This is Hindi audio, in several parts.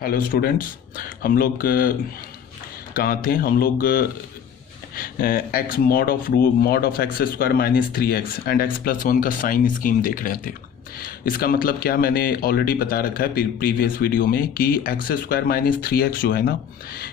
Hello students. हम लोग कहाँ थे? हम लोग x mod of x square minus 3x and x plus 1 का साइन स्कीम देख रहे थे। इसका मतलब क्या, मैंने ऑलरेडी बता रखा है प्रीवियस वीडियो में कि एक्स स्क्वायर माइनस 3x जो है ना,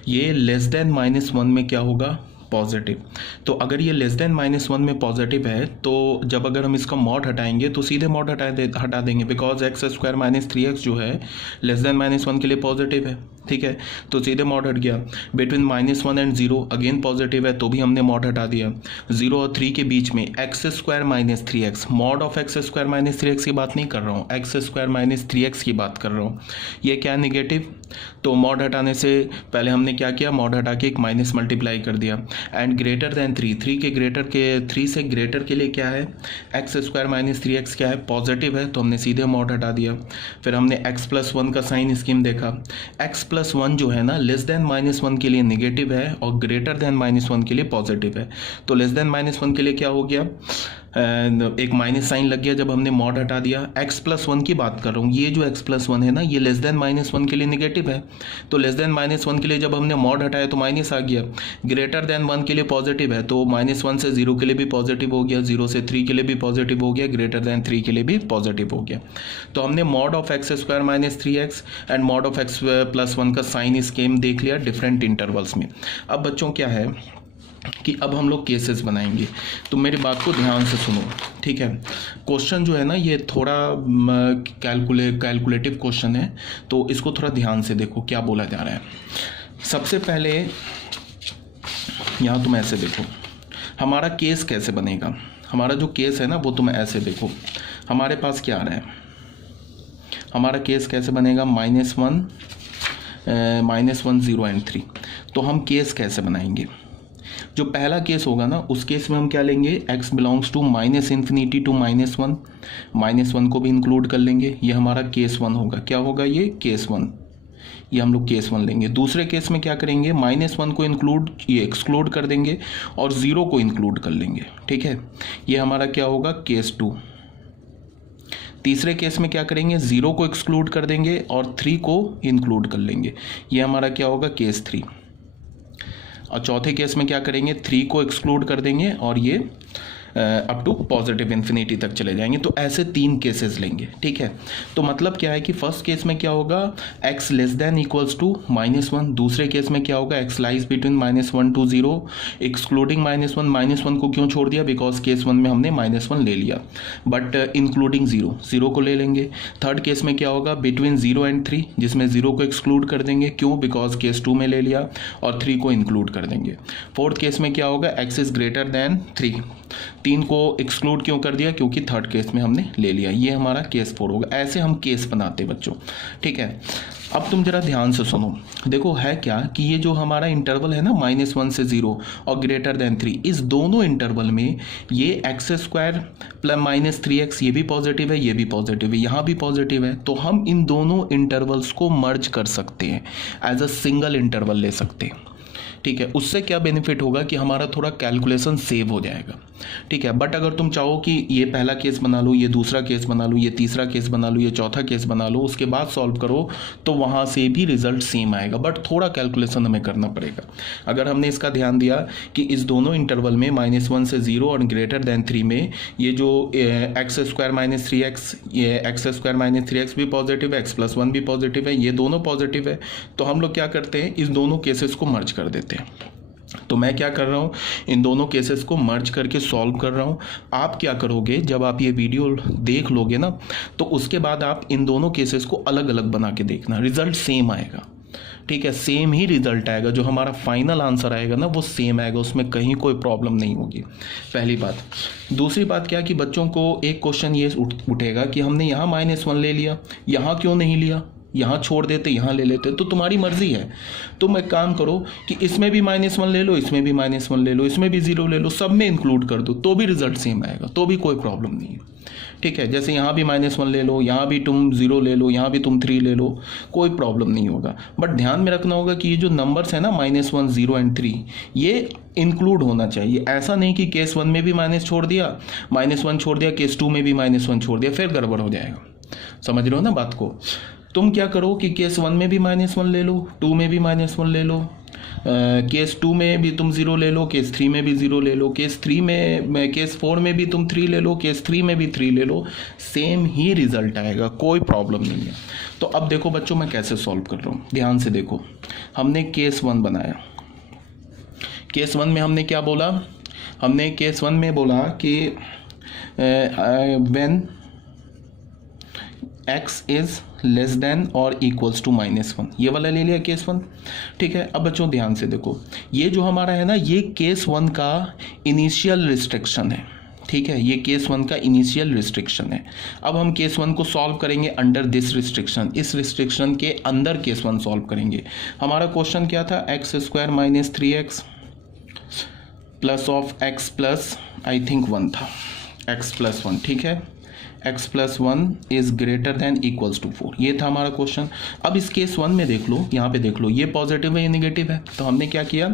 ये लेस देन -1 में क्या होगा? पॉजिटिव। तो अगर ये लेस देन -1 में पॉजिटिव है तो जब अगर हम इसका मॉड हटाएंगे तो सीधे मॉड हटा देंगे, because x square minus 3x जो है लेस देन -1 के लिए पॉजिटिव है। ठीक है, तो सीधे मॉड हट गया। बिटवीन -1 एंड 0 अगेन पॉजिटिव है, तो भी हमने मॉड हटा दिया। 0 और 3 के बीच में x square minus 3x, mod of x square minus 3x की बात नहीं कर रहा हूँ, एक्स स्क्वायर माइनस 3x की बात कर रहा हूँ। ये क्या है? नेगेटिव। तो मॉड हटाने से पहले हमने क्या किया? मॉड हटा के एक माइनस मल्टीप्लाई कर दिया। एंड ग्रेटर देन 3 से ग्रेटर के लिए क्या है? एक्स स्क्वायर माइनस 3x क्या है? पॉजिटिव है, तो हमने सीधे मॉड हटा दिया। फिर हमने एक्स प्लस 1 का साइन स्कीम देखा। एक्स प्लस 1 जो है ना, लेस देन -1 के लिए नेगेटिव है और ग्रेटर देन -1 के लिए पॉजिटिव है। तो लेस देन -1 के लिए क्या हो गया? एक माइनस साइन लग गया जब हमने मॉड हटा दिया। एक्स प्लस 1 की बात कर रहा हूँ, ये जो एक्स प्लस 1 है ना, ये लेस देन -1 के लिए नेगेटिव है। तो लेस देन -1 के लिए जब हमने मॉड हटाया तो माइनस आ गया। ग्रेटर देन 1 के लिए पॉजिटिव है, तो -1 से 0 के लिए भी पॉजिटिव हो गया, 0 से 3 के लिए भी पॉजिटिव हो गया, ग्रेटर देन 3 के लिए भी पॉजिटिव हो गया। तो हमने mod of x square minus 3x and mod of x plus 1 का साइन स्कीम देख लिया डिफरेंट इंटरवल्स में। अब बच्चों क्या है कि अब हम लोग केसेस बनाएंगे, तो मेरी बात को ध्यान से सुनो, ठीक है। क्वेश्चन जो है ना, ये थोड़ा कैलकुलेटिव क्वेश्चन है, तो इसको थोड़ा ध्यान से देखो क्या बोला जा रहा है। सबसे पहले यहाँ तुम ऐसे देखो, हमारा केस कैसे बनेगा। हमारा जो केस है ना, वो तुम ऐसे देखो, हमारे पास क्या आ रहा है। हमारा केस कैसे बनेगा? -1, -1 0 एंड 3। तो हम केस कैसे बनाएंगे? जो पहला केस होगा ना, उस केस में हम क्या लेंगे? x बिलोंग्स टू -∞ टू -1 को भी इंक्लूड कर लेंगे। ये हमारा केस 1 होगा। क्या होगा ये? केस 1। ये हम लोग केस 1 लेंगे। दूसरे केस में क्या करेंगे? -1 को एक्सक्लूड कर देंगे और 0 को इंक्लूड कर लेंगे। ठीक है, ये हमारा क्या होगा? केस 2। तीसरे केस में क्या करेंगे? 0 को एक्सक्लूड कर देंगे और 3 को इंक्लूड कर लेंगे। ये हमारा क्या होगा? केस 3। और चौथे केस में क्या करेंगे? 3 को एक्सक्लूड कर देंगे और ये अप टू पॉजिटिव इन्फिनिटी तक चले जाएंगे। तो ऐसे 3 केसेस लेंगे। ठीक है, तो मतलब क्या है कि फर्स्ट केस में क्या होगा? x less than equals to -1। दूसरे केस में क्या होगा? x lies between -1 to 0 excluding -1 को क्यों छोड़ दिया? बिकॉज केस 1 में हमने -1 ले लिया, बट इंक्लूडिंग 0 को ले लेंगे। थर्ड केस में क्या होगा? बिटवीन 0 एंड 3, जिसमें 0 को एक्सक्लूड कर देंगे। क्यों? बिकॉज केस 2 में ले लिया, और 3 को इंक्लूड कर देंगे। फोर्थ केस में क्या होगा? x इज ग्रेटर देन 3 को एक्सक्लूड क्यों कर दिया? क्योंकि थर्ड केस में हमने ले लिया। ये हमारा केस 4 होगा। ऐसे हम केस बनाते बच्चों। ठीक है, अब तुम जरा ध्यान से सुनो। देखो है क्या कि ये जो हमारा इंटरवल है ना, -1 से 0 और ग्रेटर देन 3, इस दोनों इंटरवल में ये एक्स स्क्वायर प्लस -3x ये भी पॉजिटिव है, ये भी पॉजिटिव है, यहाँ भी पॉजिटिव है। तो हम इन दोनों इंटरवल्स को मर्ज कर सकते हैं, एज अ सिंगल इंटरवल ले सकते हैं। ठीक है, उससे क्या बेनिफिट होगा कि हमारा थोड़ा कैलकुलेशन सेव हो जाएगा। ठीक है, बट अगर तुम चाहो कि ये पहला केस बना लो, ये दूसरा केस बना लो, ये तीसरा केस बना लो, ये चौथा केस बना लो, उसके बाद सॉल्व करो, तो वहाँ से भी रिजल्ट सेम आएगा, बट थोड़ा कैलकुलेशन हमें करना पड़ेगा। अगर हमने इसका ध्यान दिया कि इस दोनों इंटरवल में -1 से 0 और ग्रेटर देन 3 में ये जो एक्स स्क्वायर माइनस 3x, ये एक्स स्क्वायर माइनस 3x भी पॉजिटिव है, x प्लस 1 भी पॉजिटिव है, ये दोनों पॉजिटिव है, तो हम लोग क्या करते हैं? इस दोनों केसेस को मर्ज कर देते हैं। तो मैं क्या कर रहा हूँ? इन दोनों केसेस को मर्ज करके सॉल्व कर रहा हूँ। आप क्या करोगे? जब आप ये वीडियो देख लोगे ना, तो उसके बाद आप इन दोनों केसेस को अलग अलग बना के देखना, रिजल्ट सेम आएगा। ठीक है, सेम ही रिजल्ट आएगा, जो हमारा फाइनल आंसर आएगा ना, वो सेम आएगा, उसमें कहीं कोई प्रॉब्लम नहीं होगी। पहली बात। दूसरी बात क्या कि बच्चों को एक क्वेश्चन ये उठेगा कि हमने यहाँ -1 ले लिया, यहाँ क्यों नहीं लिया? यहाँ छोड़ देते, यहाँ ले लेते। तो तुम्हारी मर्जी है, तुम एक काम करो कि इसमें भी -1 ले लो, इसमें भी -1 ले लो, इसमें भी 0 ले लो, सब में इंक्लूड कर दो, तो भी रिजल्ट सेम आएगा, तो भी कोई प्रॉब्लम नहीं है। ठीक है, जैसे यहाँ भी -1 ले लो, यहाँ भी तुम 0 ले लो, यहाँ भी तुम 3 ले लो, कोई प्रॉब्लम नहीं होगा। बट ध्यान में रखना होगा कि ये जो नंबर्स है ना, -1, 0 एंड 3, ये इंक्लूड होना चाहिए। ऐसा नहीं कि केस 1 में भी -1 छोड़ दिया, केस 2 में भी -1 छोड़ दिया, फिर गड़बड़ हो जाएगा। समझ रहे हो ना बात को? तुम क्या करो कि केस 1 में भी -1 ले लो, 2 में भी -1 ले लो, केस 2 में भी तुम 0 ले लो, केस 3 में भी 0 ले लो, केस 4 में भी तुम 3 ले लो, केस 3 में भी 3 ले लो, सेम ही रिजल्ट आएगा, कोई प्रॉब्लम नहीं है। तो अब देखो बच्चों मैं कैसे सॉल्व कर रहा हूँ, ध्यान से देखो। हमने केस 1 बनाया, केस 1 में हमने क्या बोला, हमने केस 1 में बोला कि when x is less than और इक्वल्स टू -1, ये वाला ले लिया केस 1। ठीक है, अब बच्चों ध्यान से देखो, ये जो हमारा है ना, ये केस 1 का इनिशियल रिस्ट्रिक्शन है। ठीक है, ये केस 1 का इनिशियल रिस्ट्रिक्शन है। अब हम केस 1 को सॉल्व करेंगे अंडर दिस रिस्ट्रिक्शन, इस रिस्ट्रिक्शन के अंदर केस 1 सॉल्व करेंगे। हमारा क्वेश्चन क्या था, x² - 3x plus of x plus I think 1 था, x प्लस 1। ठीक है, x plus 1 is greater than equals to 4, ये था हमारा क्वेश्चन। अब इस केस 1 में देख लो, यहाँ पे देख लो, ये पॉजिटिव है ये निगेटिव है, तो हमने क्या किया,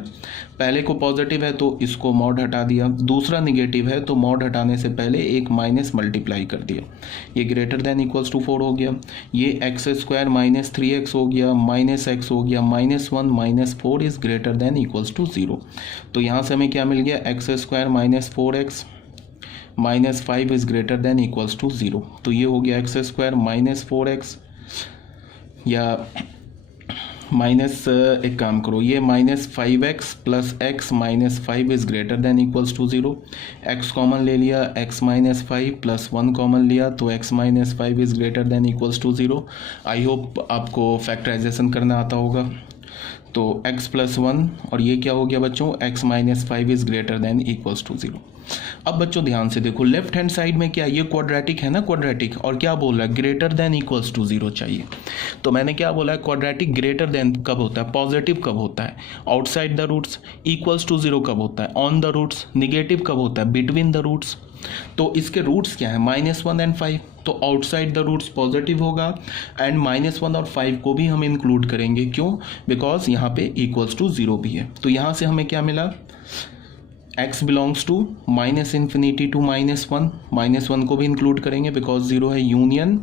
पहले को पॉजिटिव है तो इसको मॉड हटा दिया, दूसरा निगेटिव है तो मॉड हटाने से पहले एक माइनस मल्टीप्लाई कर दिया, ये ग्रेटर देन इक्वल्स टू 4 हो गया, ये x² - 3x हो गया, -x हो गया, -1 - 4 is greater than equals to 0। तो यहाँ से हमें क्या मिल गया, x² - 4x -5 is greater than equals to 0। तो ये हो गया x² - 4x, या एक काम करो, ये -5x plus x -5 is greater than equals to 0। x common ले लिया, x -5 प्लस 1 कॉमन लिया, तो x -5 is greater than equals to 0। I hope आपको फैक्टराइजेशन करना आता होगा। तो x प्लस 1 और ये क्या हो गया बच्चों, x -5 is greater than equals to 0। अब बच्चों ध्यान से देखो, लेफ्ट हैंड साइड में क्या, ये क्वाड्रेटिक है ना, क्वाड्रेटिक, और क्या बोल रहा है, ग्रेटर देन इक्वल्स टू 0 चाहिए। तो मैंने क्या बोला है, क्वाड्रेटिक ग्रेटर देन कब होता है, पॉजिटिव कब होता है, outside the roots, equals to 0 कब होता है, ऑन द रूट्स, निगेटिव कब होता है, बिटवीन द रूट्स। तो इसके रूट्स क्या है, -1 एंड 5, तो आउटसाइड द रूट्स पॉजिटिव होगा, एंड -1 और 5 को भी हम इंक्लूड करेंगे, क्यों, बिकॉज यहाँ पे इक्वल्स टू 0 भी है। तो यहाँ से हमें क्या मिला, x बिलोंग्स टू -∞ टू -1, -1 को भी इंक्लूड करेंगे बिकॉज 0 है, यूनियन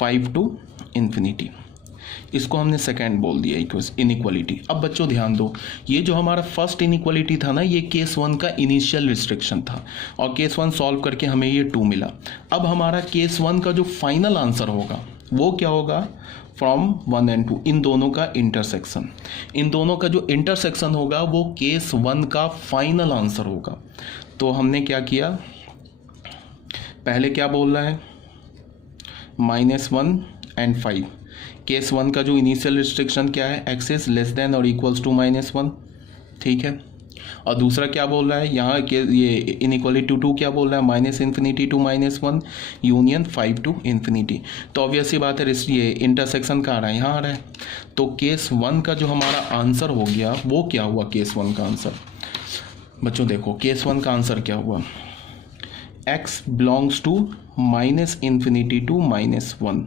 5 टू ∞। इसको हमने सेकेंड बोल दिया इनइक्वालिटी। अब बच्चों ध्यान दो, ये जो हमारा फर्स्ट इनइक्वालिटी था ना, ये केस 1 का इनिशियल रिस्ट्रिक्शन था, और केस 1 सॉल्व करके हमें ये 2 मिला। अब हमारा केस 1 का जो फाइनल आंसर होगा वो क्या होगा, फ्रॉम 1 एंड 2, इन दोनों का इंटरसेक्शन, इन दोनों का जो इंटरसेक्शन होगा वो केस 1 का फाइनल आंसर होगा। तो हमने क्या किया, पहले क्या बोल रहा है, -1 एंड 5, केस 1 का जो इनिशियल रिस्ट्रिक्शन क्या है, x इज लेस देन और इक्वल्स टू -1। ठीक है, और दूसरा क्या बोल रहा है यहाँ के, ये इनइक्वालिटी 2 क्या बोल रहा है, -∞ टू -1 यूनियन 5 टू ∞। तो ऑब्वियसली बात है, ये इंटरसेक्शन का आ रहा है, यहाँ आ रहा है। तो केस 1 का जो हमारा आंसर हो गया वो क्या हुआ, केस 1 का आंसर बच्चों देखो, केस 1 का आंसर क्या हुआ, x बिलोंग्स टू -∞ टू -1,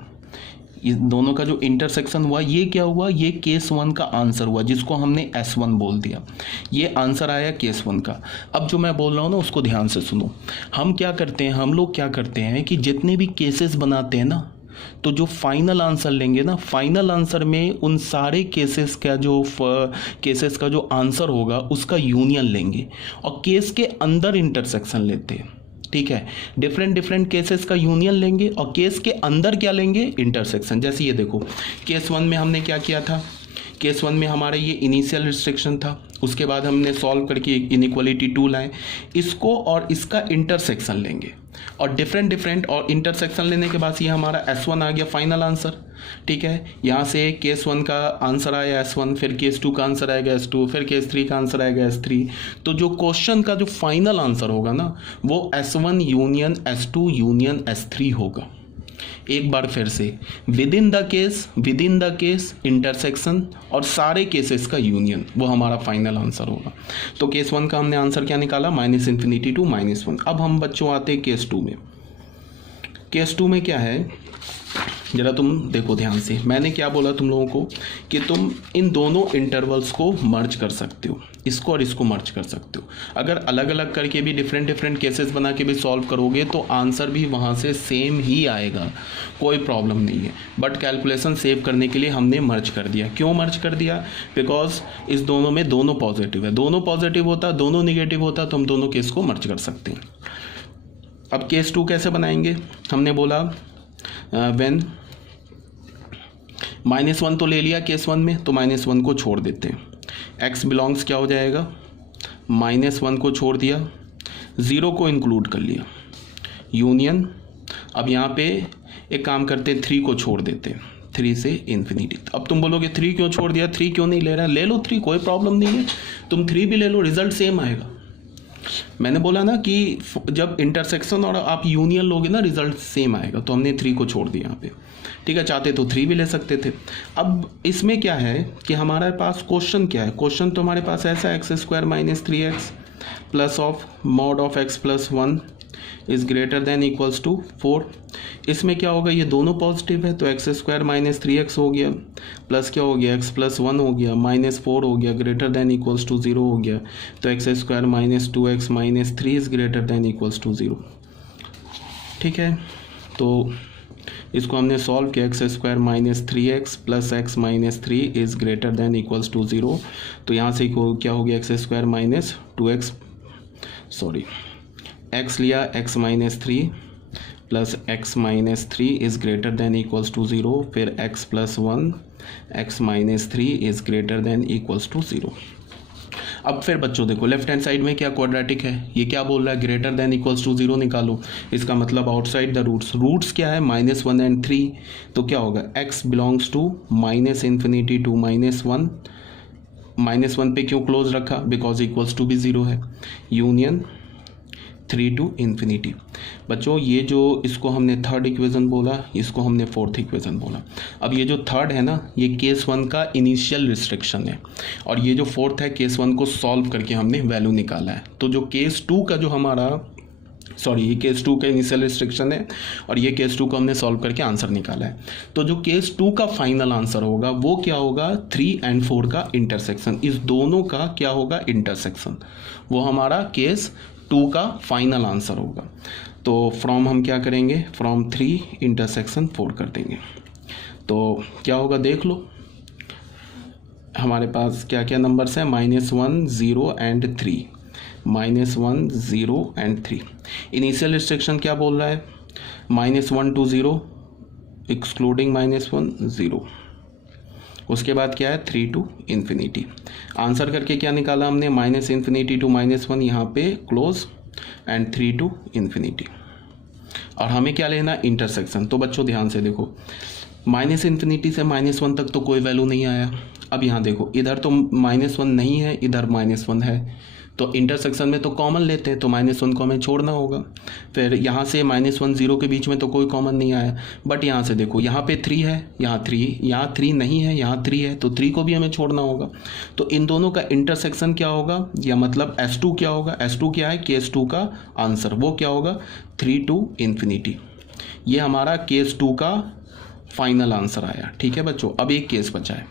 इन दोनों का जो इंटरसेक्शन हुआ ये क्या हुआ, ये केस 1 का आंसर हुआ, जिसको हमने S1 बोल दिया, ये आंसर आया केस 1 का। अब जो मैं बोल रहा हूँ ना उसको ध्यान से सुनो, हम क्या करते हैं, हम लोग क्या करते हैं कि जितने भी केसेस बनाते हैं ना, तो जो फाइनल आंसर लेंगे ना, फाइनल आंसर में उन सारे केसेस का जो आंसर होगा उसका यूनियन लेंगे, और केस के अंदर इंटरसेक्शन लेते हैं। ठीक है, डिफरेंट केसेस का यूनियन लेंगे और केस के अंदर क्या लेंगे, इंटरसेक्शन। जैसे ये देखो, केस 1 में हमने क्या किया था, केस 1 में हमारा ये इनिशियल रिस्ट्रिक्शन था, उसके बाद हमने सॉल्व करके इनइक्वालिटी 2 लाए, इसको और इसका इंटरसेक्शन लेंगे, और डिफरेंट और इंटरसेक्शन लेने के बाद ये हमारा S1 आ गया फाइनल आंसर। ठीक है, यहाँ से केस 1 का आंसर आया S1, फिर केस 2 का आंसर आएगा S2, फिर केस 3 का आंसर आएगा S3। तो जो क्वेश्चन का जो फाइनल आंसर होगा ना, वो S1 union S2 union S3 होगा। एक बार फिर से, with in the case intersection और सारे केसेस का यूनियन, वो हमारा फाइनल आंसर होगा। तो केस 1 का हमने आंसर क्या निकाला, -∞ टू -1। अब हम बच्चों आते हैं केस 2 में। केस 2 में क्या है, जरा तुम देखो ध्यान से, मैंने क्या बोला तुम लोगों को कि तुम इन दोनों इंटरवल्स को मर्ज कर सकते हो, इसको और इसको मर्ज कर सकते हो। अगर अलग अलग करके भी डिफरेंट डिफरेंट केसेस बना के भी सॉल्व करोगे तो आंसर भी वहाँ से सेम ही आएगा, कोई प्रॉब्लम नहीं है। बट कैलकुलेशन सेव करने के लिए हमने मर्ज कर दिया। क्यों मर्ज कर दिया? बिकॉज इस दोनों में दोनों पॉजिटिव है, दोनों पॉजिटिव होता, दोनों निगेटिव होता तो हम दोनों केस को मर्ज कर सकते हैं। अब केस 2 कैसे बनाएंगे? हमने बोला व्हेन -1 तो ले लिया केस 1 में, तो -1 को छोड़ देते हैं। x बिलोंग्स क्या हो जाएगा? -1 को छोड़ दिया, 0 को इंक्लूड कर लिया, यूनियन। अब यहाँ पे एक काम करते हैं, 3 को छोड़ देते हैं, 3 से इन्फिनिटी। अब तुम बोलोगे 3 क्यों छोड़ दिया, 3 क्यों नहीं ले रहा? ले लो 3, कोई प्रॉब्लम नहीं है, तुम 3 भी ले लो, रिजल्ट सेम आएगा। मैंने बोला ना कि जब इंटरसेक्शन और आप यूनियन लोगे ना रिजल्ट सेम आएगा, तो हमने 3 को छोड़ दिया यहाँ पे। ठीक है, चाहते तो 3 भी ले सकते थे। अब इसमें क्या है कि हमारे पास क्वेश्चन क्या है? क्वेश्चन तो हमारे पास ऐसा है, x² - 3x plus of mod of x + 1 is greater than equals to 4। इसमें क्या होगा, ये दोनों पॉजिटिव है तो x² - 3x हो गया, प्लस क्या हो गया x + 1 हो गया, -4 हो गया, ग्रेटर देन इक्वल्स टू 0 हो गया, तो x² - 2x - 3 is greater than equals to 0। ठीक है, तो इसको हमने सॉल्व किया, x² - 3x plus x - 3 is greater than equals to 0। तो यहाँ से क्या हो गया, x² - 2x x लिया, x - 3 plus x - 3 is greater than equals to 0, फिर x + 1 x - 3 is greater than equals to 0। अब फिर बच्चों देखो लेफ्ट हैंड साइड में क्या क्वाड्रेटिक है, ये क्या बोल रहा है, ग्रेटर देन इक्वल्स टू 0 निकालो। इसका मतलब आउटसाइड द रूट्स क्या है, -1 एंड 3, तो क्या होगा, x बिलोंग्स टू -∞ टू -1, -1 पे क्यों क्लोज रखा, बिकॉज इक्वल्स टू भी 0 है, यूनियन 3 टू इन्फिनिटी। बच्चों ये जो इसको हमने थर्ड इक्वेशन बोला, इसको हमने फोर्थ इक्वेशन बोला। अब ये जो थर्ड है ना, ये केस 1 का इनिशियल रिस्ट्रिक्शन है, और ये जो फोर्थ है केस 1 को सॉल्व करके हमने वैल्यू निकाला है। तो जो केस 2 का जो हमारा ये केस 2 का इनिशियल रिस्ट्रिक्शन है, और ये केस 2 को हमने सॉल्व करके आंसर निकाला है। तो जो केस 2 का फाइनल आंसर होगा वो क्या होगा, 3 और 4 का इंटरसेक्शन, इस दोनों का क्या होगा, इंटरसेक्शन, वो हमारा केस 2 का फाइनल आंसर होगा। तो फ्रॉम हम क्या करेंगे, फ्रॉम 3 इंटरसेक्शन 4 कर देंगे, तो क्या होगा देख लो। हमारे पास क्या क्या नंबर्स हैं, -1 0 एंड 3, -1 0 एंड 3। इनिशियल रिस्ट्रिक्शन क्या बोल रहा है, -1 to 0 एक्सक्लूडिंग -1 0, उसके बाद क्या है 3 टू इन्फिनिटी। आंसर करके क्या निकाला हमने, -∞ टू -1 यहाँ पे क्लोज एंड 3 टू इन्फिनिटी। और हमें क्या लेना, इंटरसेक्शन। तो बच्चों ध्यान से देखो, -∞ से -1 तक तो कोई वैल्यू नहीं आया। अब यहाँ देखो, इधर तो -1 नहीं है, इधर -1 है, तो इंटरसेक्शन में तो कॉमन लेते हैं, तो -1 को हमें छोड़ना होगा। फिर यहाँ से -1 0 के बीच में तो कोई कॉमन नहीं आया, बट यहाँ से देखो, यहाँ पे 3 है, यहाँ 3 नहीं है, यहाँ 3 है, तो 3 को भी हमें छोड़ना होगा। तो इन दोनों का इंटरसेक्शन क्या होगा, या मतलब S2 क्या होगा, S2 क्या है, केस 2 का आंसर, वो क्या होगा 3 टू इन्फिनिटी। ये हमारा केस 2 का फाइनल आंसर आया। ठीक है बच्चों, अब एक केस बचा है।